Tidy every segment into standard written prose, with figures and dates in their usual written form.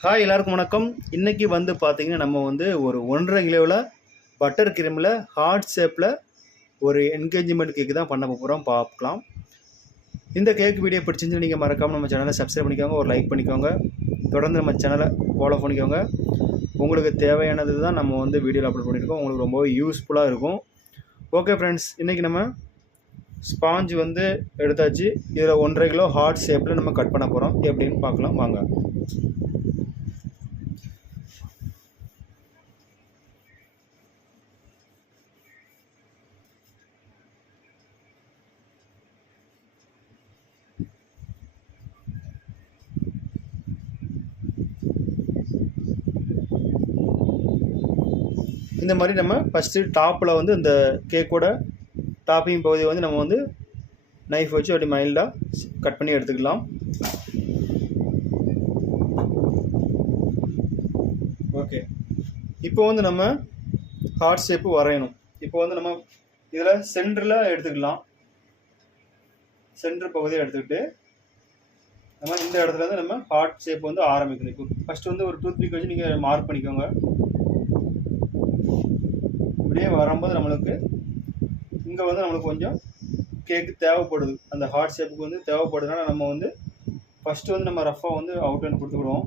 Hi எல்லாருக்கும் வணக்கம். இன்றைக்கி வந்து பார்த்திங்கன்னா நம்ம வந்து ஒரு 1.5 கிலோவில் பட்டர் கிரீமில் ஹார்ட் ஷேப்பில் ஒரு என்கேஜ்மெண்ட் கேக்கு தான் பண்ண போகிறோம். பார்க்கலாம். இந்த கேக் வீடியோ பிடிச்சிருந்து நீங்கள் மறக்காமல் நம்ம சேனலை சப்ஸ்கிரைப் பண்ணிக்கோங்க, ஒரு லைக் பண்ணிக்கோங்க, தொடர்ந்து நம்ம சேனலை ஃபாலோ பண்ணிக்கோங்க. உங்களுக்கு தேவையானது தான் நம்ம வந்து வீடியோவில் அப்லோட் பண்ணியிருக்கோம். உங்களுக்கு ரொம்ப யூஸ்ஃபுல்லாக இருக்கும். ஓகே ஃப்ரெண்ட்ஸ், இன்றைக்கி நம்ம ஸ்பாஞ்ச் வந்து எடுத்தாச்சு. இதில் 1.5 கிலோ ஹார்ட் ஷேப்பில் நம்ம கட் பண்ண போகிறோம். எப்படின்னு பார்க்கலாம் வாங்க. இந்த மாதிரி நம்ம ஃபஸ்ட்டு டாப்பில் வந்து இந்த கேக்கோட டாப்பிங் பகுதியை வந்து நம்ம வந்து நைஃப் வச்சு அப்படி மைல்டாக கட் பண்ணி எடுத்துக்கலாம். ஓகே, இப்போ வந்து நம்ம ஹார்ட் ஷேப்பு வரையணும். இப்போ வந்து நம்ம இதில் சென்டரில் எடுத்துக்கலாம். சென்டர் பகுதியை எடுத்துக்கிட்டு நம்ம இந்த இடத்துல வந்து நம்ம ஹார்ட் ஷேப் வந்து ஆரம்பிக்கணும். இப்போ ஃபஸ்ட்டு வந்து ஒரு டூத் பிக் வச்சு நீங்கள் மார்க் பண்ணிக்கோங்க. இப்படியே வரும்போது நம்மளுக்கு இங்கே வந்து நம்மளுக்கு கொஞ்சம் கேக்கு தேவைப்படுது, அந்த ஹார்ட் ஷேப்புக்கு வந்து தேவைப்படுதுன்னா நம்ம வந்து ஃபஸ்ட்டு வந்து நம்ம ரஃபாக வந்து அவுட்லைன் கொடுத்துக்கிடுவோம்.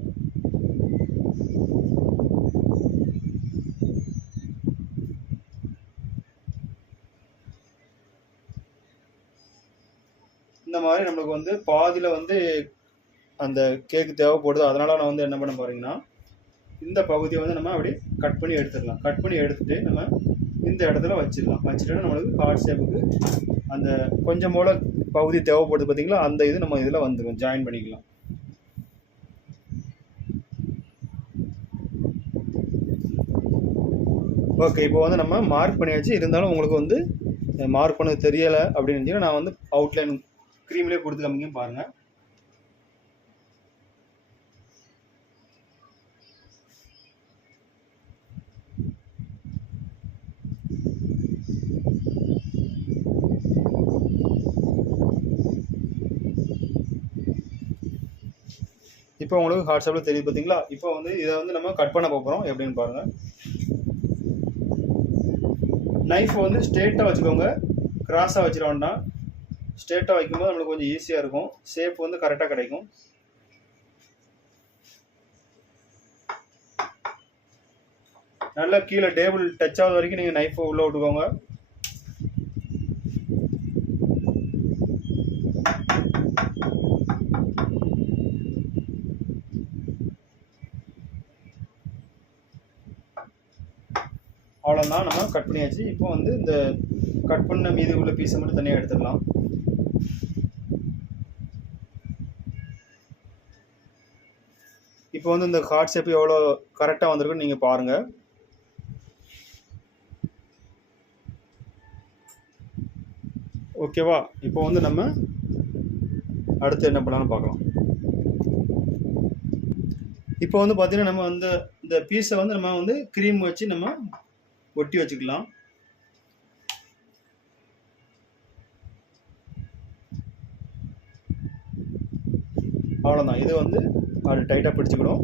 இந்த மாதிரி நம்மளுக்கு வந்து பாதியில் வந்து அந்த கேக்கு தேவைப்படுது. அதனால் நான் வந்து என்ன பண்ண போகிறீங்கன்னா இந்த பகுதியை வந்து நம்ம அப்படி கட் பண்ணி எடுத்துடலாம். கட் பண்ணி எடுத்துகிட்டு நம்ம இந்த இடத்துல வச்சிடலாம். வச்சுட்டோன்னா நம்மளுக்கு ஹார்ட் ஷேப்புக்கு அந்த கொஞ்சம் போல் பகுதி தேவைப்படுது பார்த்தீங்களா, அந்த இது நம்ம இதில் வந்துடும், ஜாயின் பண்ணிக்கலாம். ஓகே, இப்போ வந்து நம்ம மார்க் பண்ணியாச்சு. இருந்தாலும் உங்களுக்கு வந்து மார்க் பண்ணது தெரியலை அப்படின்னு இருந்துச்சுன்னா நான் வந்து அவுட்லைன் க்ரீம்லேயே கொடுத்து காமிங்க பாருங்கள். இப்போ உங்களுக்கு ஹார்ட் ஷேப்பில் தெரியுது பார்த்தீங்களா. இப்போ வந்து இதை வந்து நம்ம கட் பண்ண போகிறோம். எப்படின்னு பாருங்கள். நைஃப் வந்து ஸ்ட்ரெயிட்டாக வச்சுக்கோங்க, கிராஸாக வச்சிட வேண்டாம். ஸ்ட்ரெயிட்டாக வைக்கும்போது நம்மளுக்கு கொஞ்சம் ஈஸியாக இருக்கும், ஷேப் வந்து கரெக்டாக கிடைக்கும். நல்லா கீழே டேபிள் டச் ஆகுது வரைக்கும் நீங்கள் நைஃபை உள்ளே விட்டுக்கோங்க. அவ்வளோதான், நம்ம கட் பண்ணியாச்சு. இப்போ வந்து இந்த கட் பண்ண மீதி உள்ள பீஸை மட்டும் தனியாக எடுத்துடலாம். இப்போ வந்து இந்த ஹார்ட் ஷேப் எவ்வளோ கரெக்டாக வந்திருக்குன்னு நீங்கள் பாருங்கள். ஓகேவா? இப்போ வந்து நம்ம அடுத்து என்ன பண்ணலாம்னு பார்க்கலாம். இப்போ வந்து பார்த்தீங்கன்னா நம்ம வந்து இந்த பீஸை வந்து நம்ம வந்து க்ரீம் வச்சு நம்ம ஒட்டி வச்சுக்கலாம். அவ்வளோதான், இது வந்து அது டைட்டாக பிடிச்சிக்கணும்.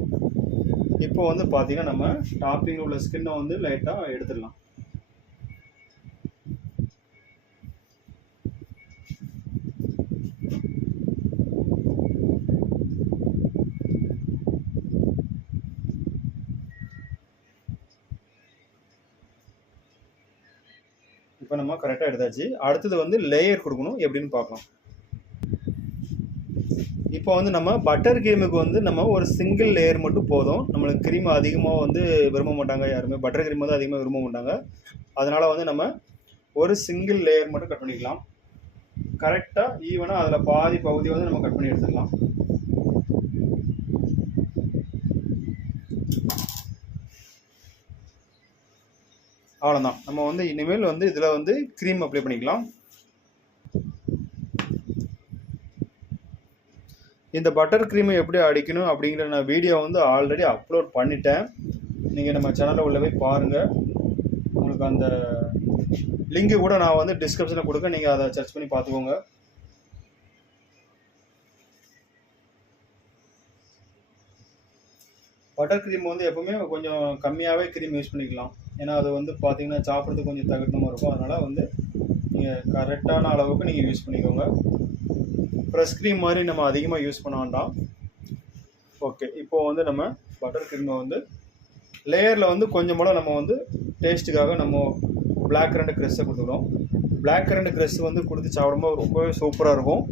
இப்போ வந்து பார்த்தீங்கன்னா நம்ம டாப்பிங் உள்ள ஸ்கின்னை வந்து லைட்டாக எடுத்துடலாம். இப்போ நம்ம கரெக்டாக எடுத்தாச்சு. அடுத்தது வந்து லேயர் கொடுக்கணும். எப்படின்னு பார்க்கலாம். இப்போ வந்து நம்ம பட்டர் க்ரீமுக்கு வந்து நம்ம ஒரு சிங்கிள் லேயர் மட்டும் போதும். நம்மளுக்கு க்ரீம் அதிகமாக வந்து விரும்ப மாட்டாங்க யாருமே, பட்டர் க்ரீம் வந்து அதிகமாக விரும்ப மாட்டாங்க. அதனால் வந்து நம்ம ஒரு சிங்கிள் லேயர் மட்டும் கட் பண்ணிக்கலாம். கரெக்டாக ஈவனாக அதில் பாதி பகுதி வந்து நம்ம கட் பண்ணி எடுத்துக்கலாம். அவ்வளோதான், நம்ம வந்து இனிமேல் வந்து இதில் வந்து க்ரீம் அப்ளை பண்ணிக்கலாம். இந்த பட்டர் க்ரீமை எப்படி அடிக்கணும் அப்படிங்கிற நான் வீடியோ வந்து ஆல்ரெடி அப்லோட் பண்ணிட்டேன். நீங்கள் நம்ம சேனலில் உள்ள போய் பாருங்கள். உங்களுக்கு அந்த லிங்கு கூட நான் வந்து டிஸ்கிரிப்ஷனில் கொடுக்க, நீங்கள் அதை சர்ச் பண்ணி பார்த்துக்கோங்க. பட்டர் க்ரீம் வந்து எப்போவுமே கொஞ்சம் கம்மியாகவே க்ரீம் யூஸ் பண்ணிக்கலாம். ஏன்னா அது வந்து பார்த்தீங்கன்னா சாப்பிட்றதுக்கு கொஞ்சம் தகுந்தமாக இருக்கும். அதனால் வந்து நீங்கள் கரெக்டான அளவுக்கு நீங்கள் யூஸ் பண்ணிக்கோங்க. ஃப்ரெஷ் க்ரீம் மாதிரி நம்ம அதிகமாக யூஸ் பண்ண வேண்டாம். ஓகே, இப்போது வந்து நம்ம பட்டர் க்ரீமை வந்து லேயரில் வந்து கொஞ்சம் போல் நம்ம வந்து டேஸ்ட்டுக்காக நம்ம பிளாக் கரண்ட் க்ரஷ்ஷை கொடுத்துக்கிறோம். பிளாக் கரண்ட் க்ரஷ் வந்து கொடுத்து சாப்பிடும்போது ரொம்பவே சூப்பராக இருக்கும்.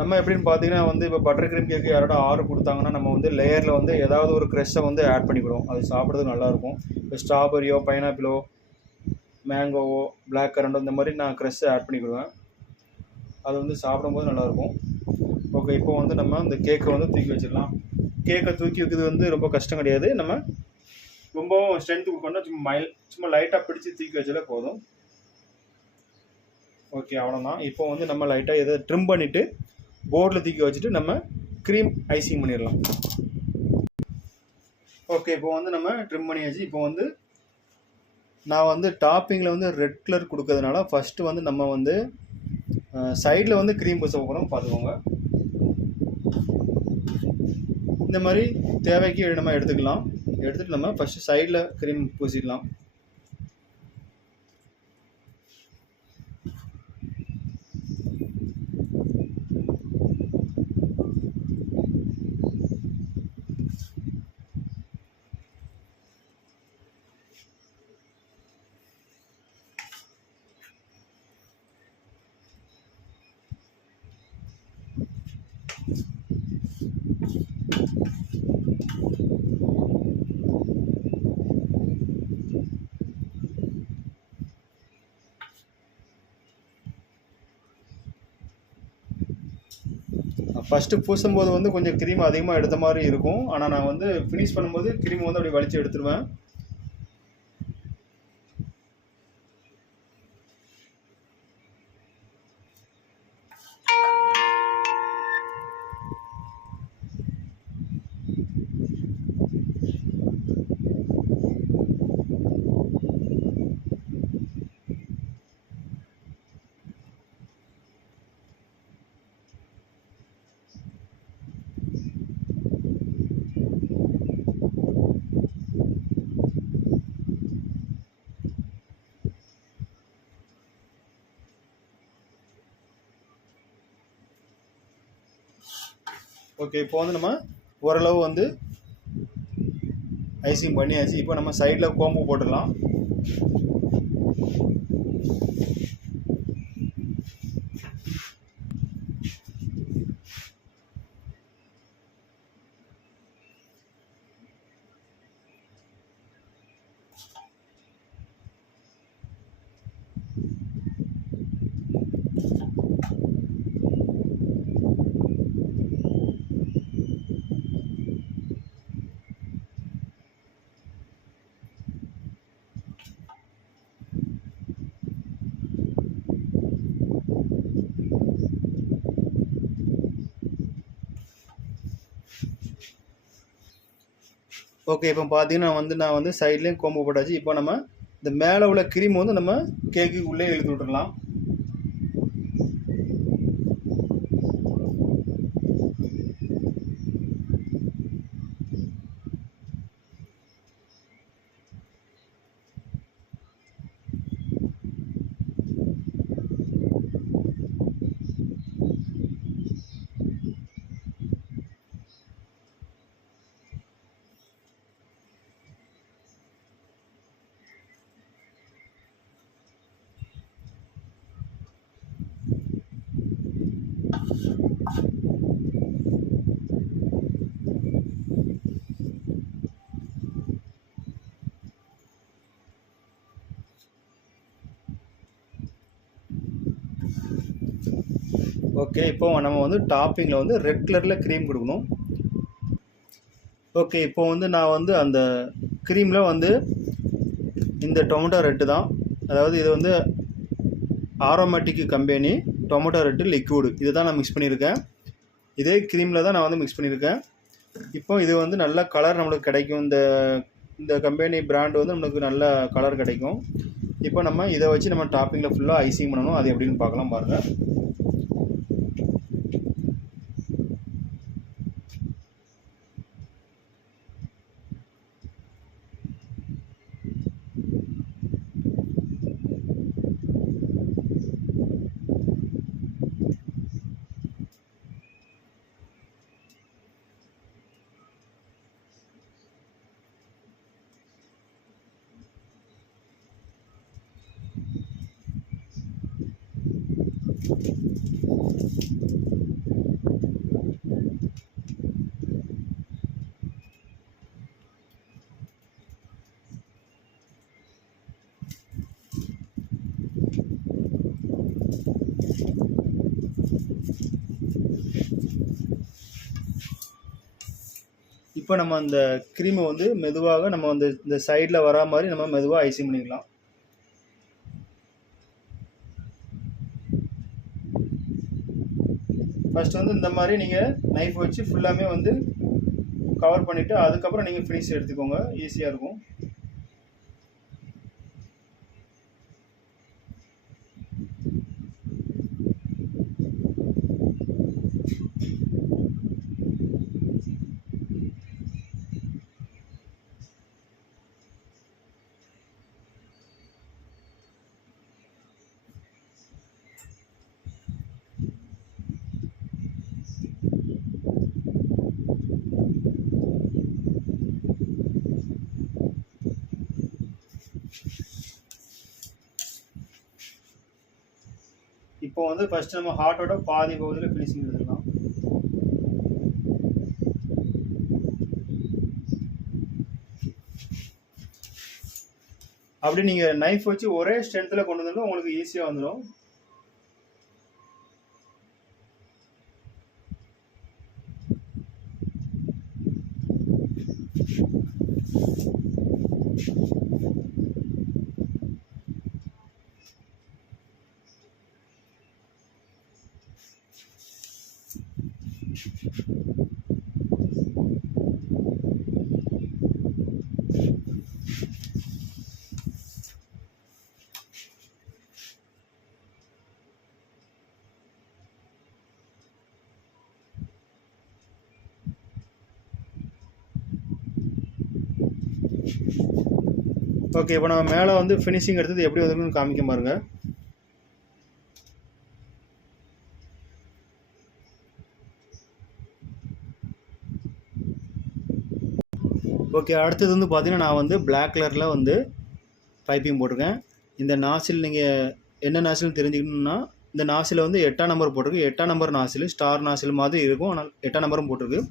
நம்ம எப்படின்னு பார்த்தீங்கன்னா வந்து இப்போ பட்டர் க்ரீம் கேக்கு யாரோட ஆர்டர் கொடுத்தாங்கன்னா நம்ம வந்து லேயரில் வந்து ஏதாவது ஒரு க்ரஷ்ஷை வந்து ஆட் பண்ணிக்கிறோம். அது சாப்பிட்றதுக்கு நல்லாயிருக்கும். இப்போ ஸ்ட்ராபெரியோ, பைனாப்பிளோ, மேங்கோவோ, பிளாக் கரண்டோ இந்த மாதிரி நான் க்ரஷ்ஷை ஆட் பண்ணிக்கிடுவேன். அது வந்து சாப்பிடும்போது நல்லாயிருக்கும். ஓகே, இப்போ வந்து நம்ம இந்த கேக்கை வந்து தூக்கி வச்சிடலாம். கேக்கை தூக்கி வைக்கிறது வந்து ரொம்ப கஷ்டம் கிடையாது. நம்ம ரொம்பவும் ஸ்ட்ரென்த்து கொடுக்கணும். சும்மா லைட்டாக பிடிச்சி தூக்கி வச்சாலே போதும். ஓகே, அவ்வளோதான். இப்போ வந்து நம்ம லைட்டாக எதை ட்ரிம் பண்ணிவிட்டு போர்டில் தூக்கி வச்சுட்டு நம்ம க்ரீம் ஐசிங் பண்ணிடலாம். ஓகே, இப்போ வந்து நம்ம ட்ரிம் பண்ணியாச்சு. இப்போ வந்து நான் வந்து டாப்பிங்கில் வந்து ரெட் கலர் கொடுக்கறதுனால ஃபஸ்ட்டு வந்து நம்ம வந்து சைடில் வந்து க்ரீம் பூச போகிறோம், பார்த்துக்கோங்க. இந்த மாதிரி தேவைக்கு நம்ம எடுத்துக்கலாம். எடுத்துகிட்டு நம்ம ஃபஸ்ட்டு சைடில் க்ரீம் பூசிடலாம். ஃபஸ்ட்டு பூசும்போது வந்து கொஞ்சம் க்ரீம் அதிகமாக எடுத்த மாதிரி இருக்கும். ஆனால் நான் வந்து ஃபினிஷ் பண்ணும்போது க்ரீம் வந்து அப்படி வலிச்சு எடுத்துருவேன். ஓகே, இப்போ வந்து நம்ம ஓரளவு வந்து ஐசிங் பண்ணியாச்சு. இப்போ நம்ம சைடில் கோம்பு போட்டுடலாம். ஓகே, இப்போ பார்த்தீங்கன்னா நான் வந்து சைட்லேயும் கோம்பு போட்டாச்சு. இப்போ நம்ம இந்த மேலே உள்ள க்ரீம் வந்து நம்ம கேக்கு உள்ளே இழுத்து விட்டுடலாம். ஓகே, இப்போ நம்ம வந்து டாப்பிங்கில் வந்து ரெட் கலரில் க்ரீம் கொடுக்கணும். ஓகே, இப்போ வந்து நான் வந்து அந்த க்ரீமில் வந்து இந்த டொமேட்டோ ரெட்டு தான், அதாவது இது வந்து aromatic company tomato red liquid, இது தான் நான் மிக்ஸ் பண்ணியிருக்கேன். இதே க்ரீமில் தான் நான் வந்து மிக்ஸ் பண்ணியிருக்கேன். இப்போ இது வந்து நல்ல கலர் நம்மளுக்கு கிடைக்கும். இந்த கம்பெனி பிராண்ட் வந்து நமக்கு நல்ல கலர் கிடைக்கும். இப்போ நம்ம இதை வச்சு நம்ம டாப்பிங்கில் ஃபுல்லாக ஐசிங் பண்ணணும். அது எப்படின்னு பார்க்கலாம் பாருங்கள். இப்போ நம்ம அந்த க்ரீமை வந்து மெதுவாக நம்ம வந்து இந்த சைடில் வரா மாதிரி நம்ம மெதுவாக ஐசிங் பண்ணிக்கலாம். ஃபஸ்ட் வந்து இந்த மாதிரி நீங்கள் நைஃப் வச்சு ஃபுல்லாமே வந்து கவர் பண்ணிவிட்டு அதுக்கப்புறம் நீங்கள் ஃபினிஷ் எடுத்துக்கோங்க, ஈஸியாக இருக்கும். இப்போ வந்து ஃபஸ்ட்டு நம்ம ஹார்ட்டோட பாதி பகுதியில் ஃபினிஷிங் எடுத்துக்கலாம். அப்படி நீங்கள் நைஃப் வச்சு ஒரே ஸ்ட்ரென்த்தில் கொண்டு வந்தாலும் உங்களுக்கு ஈஸியாக வந்துடும். ஓகே, இப்போ நம்ம மேலே வந்து ஃபினிஷிங் எடுத்தது எப்படி வந்துருக்குன்னு காமிக்க பாருங்க. ஓகே, அடுத்தது வந்து பார்த்தீங்கன்னா நான் வந்து பிளாக் கலரில் வந்து பைப்பிங் போட்டிருக்கேன். இந்த நாசில் நீங்கள் என்ன நாசில்னு தெரிஞ்சுக்கணுன்னா இந்த நாசில் வந்து 8ஆம் நம்பர் போட்டிருக்கு. 8ஆம் நம்பர் நாசில் ஸ்டார் நாசில் மாதிரி இருக்கும், ஆனால் 8ஆம் நம்பரும் போட்டிருக்கு.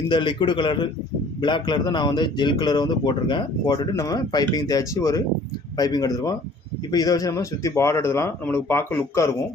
இந்த லிக்விடு கலரு பிளாக் கலர் தான் நான் வந்து ஜெல் கலரை வந்து போட்டிருக்கேன். போட்டுட்டு நம்ம பைப்பிங் தேய்ச்சி ஒரு பைப்பிங் எடுத்துருக்கோம். இப்போ இதை வச்சு நம்ம சுற்றி பார்டர் எடுத்துக்கலாம், நம்மளுக்கு பார்க்க லுக்காக இருக்கும்.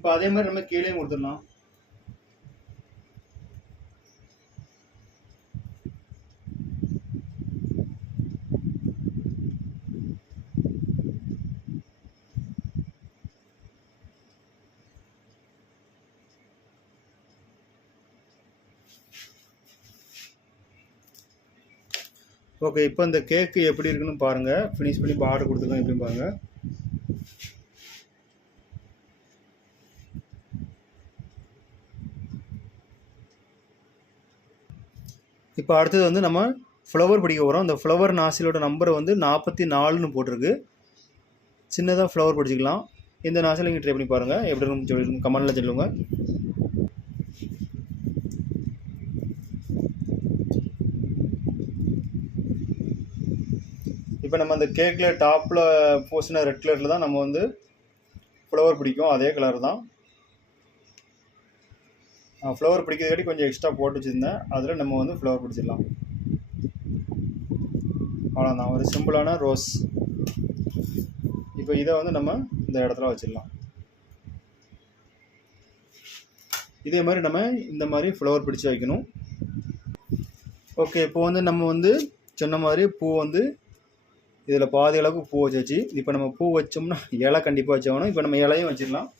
இப்போ அதே மாதிரி நம்ம கீழே கொடுத்துடலாம். ஓகே, இப்போ இந்த கேக்கு எப்படி இருக்குன்னு பாருங்கள். ஃபினிஷ் பண்ணி பார்டர் கொடுத்துருக்கோம் எப்படின்னு பாருங்கள். இப்போ அடுத்தது வந்து நம்ம ஃப்ளவர் பிடிக்க போகிறோம். அந்த ஃப்ளவர் நாசிலோட நம்பர் வந்து 44ன்னு போட்டிருக்கு. சின்னதாக ஃப்ளவர் பிடிச்சிக்கலாம். இந்த நாசில் நீங்கள் ட்ரை பண்ணி பாருங்கள், எப்படி இருக்குன்னு சொல்லி கமெண்டில் சொல்லுங்க. இப்போ நம்ம அந்த கேக்கில் டாப்பில் பூசின ரெட் கலரில் தான் நம்ம வந்து ஃப்ளவர் பிடிக்கும், அதே கலர் தான். ஃப்ளவர் பிடிக்கிறதுக்காட்டி கொஞ்சம் எக்ஸ்ட்ரா போட்டு வச்சுருந்தேன், அதில் நம்ம வந்து ஃப்ளவர் பிடிச்சிடலாம். அவ்வளோதான், ஒரு சிம்பிளான ரோஸ். இப்போ இதை வந்து நம்ம இந்த இடத்துல வச்சிடலாம். இதே மாதிரி நம்ம இந்த மாதிரி ஃப்ளவர் பிடிச்சி வைக்கணும். ஓகே, இப்போ வந்து நம்ம வந்து சொன்ன மாதிரி பூ வந்து இதில் பாதி அளவுக்கு பூ வச்சாச்சு. இப்போ நம்ம பூ வச்சோம்னா இலை கண்டிப்பாக வச்சாகணும். இப்போ நம்ம இலையும் வச்சிடலாம்.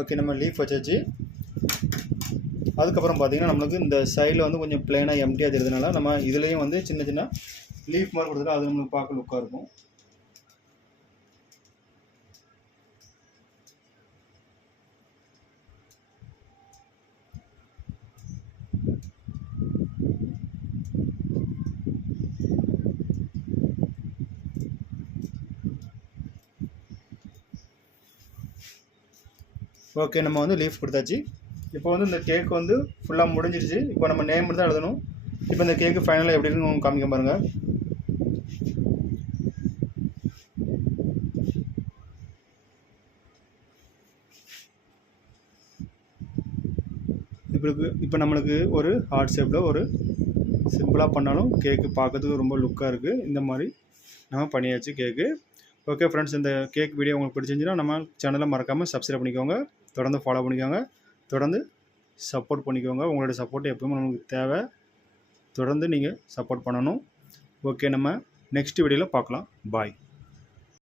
ஓகே, நம்ம லீஃப் வச்சாச்சு. அதுக்கப்புறம் பார்த்தீங்கன்னா நம்மளுக்கு இந்த சைடில் வந்து கொஞ்சம் பிளெயினாக எம்டியாக தெரியுதுனால நம்ம இதுலேயும் வந்து சின்ன சின்ன லீஃப் மாதிரி கொடுத்துட்டா அது நம்மளுக்கு பார்க்க லுக்காக இருக்கும். ஓகே, நம்ம வந்து லீஃப் கொடுத்தாச்சு. இப்போ வந்து இந்த கேக் வந்து ஃபுல்லாக முடிஞ்சிருச்சு. இப்போ நம்ம நேம் தான் எழுதணும். இப்போ இந்த கேக்கு ஃபைனலாக எப்படி இருக்குன்னு காமிக்க பாருங்கள். இப்போ நம்மளுக்கு ஒரு ஹார்ட் ஷேப்பில் ஒரு சிம்பிளாக பண்ணாலும் கேக்கு பார்க்கறதுக்கு ரொம்ப லுக்காக இருக்குது. இந்த மாதிரி நம்ம பண்ணியாச்சு கேக்கு. ஓகே ஃப்ரெண்ட்ஸ், இந்த கேக் வீடியோ உங்களுக்கு பிடிச்சிருந்துச்சுன்னா நம்ம சேனலை மறக்காமல் சப்ஸ்கிரைப் பண்ணிக்கோங்க, தொடர்ந்து ஃபாலோ பண்ணிக்கோங்க, தொடர்ந்து சப்போர்ட் பண்ணிக்கோங்க. உங்களோட சப்போர்ட் எப்பவுமே நமக்கு தேவை. தொடர்ந்து நீங்கள் சப்போர்ட் பண்ணணும். ஓகே, நம்ம நெக்ஸ்ட் வீடியோவில் பார்க்கலாம். பாய்.